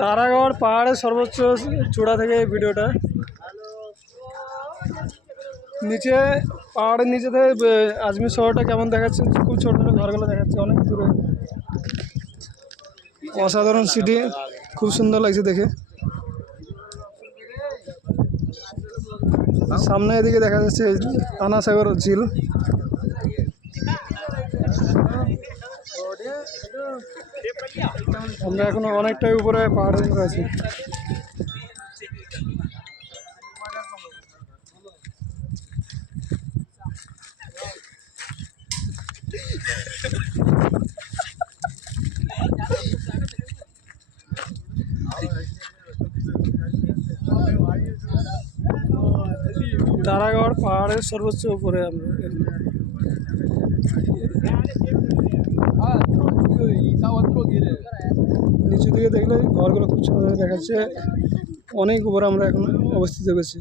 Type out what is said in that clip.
তারাগড় পাহাড়ের সর্বোচ্চ চূড়া থেকে এই ভিডিওটা। নিচে, পাহাড়ের নিচে থেকে আজমির শহরটা কেমন দেখাচ্ছে? খুব ছোটো ছোটো ঘরগুলো দেখাচ্ছে, অনেক দূরে। অসাধারণ সিটি খুব সুন্দর লাগছে দেখে। সামনে এদিকে দেখা যাচ্ছে আনাসাগর ঝিল। আমরা এখনও অনেকটাই উপরে পাহাড়ের উপরে আছি। তারাগড় পাহাড়ের সর্বোচ্চ উপরে আমরা। নিচু দিকে দেখলে ঘরগুলো খুব ছোটো দেখাচ্ছে। অনেক উপরে আমরা এখন অবস্থিত করছি